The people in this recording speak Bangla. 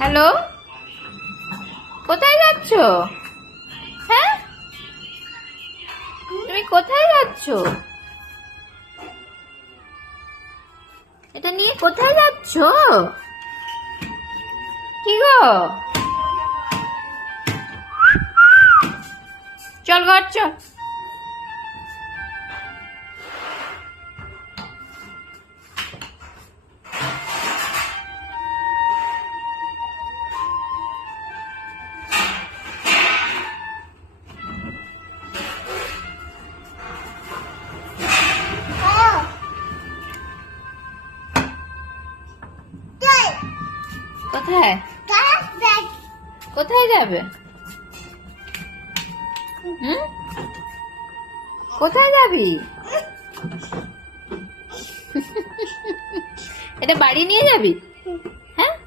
হ্যালো, কোথায় যাচ্ছ? হ্যাঁ, তুমি কোথায় যাচ্ছ? এটা নিয়ে কোথায় যাচ্ছ? কি গো, চল ঘর চল। কোথায় কোথায় যাবে? কোথায় যাবি? এটা বাড়ি নিয়ে যাবি?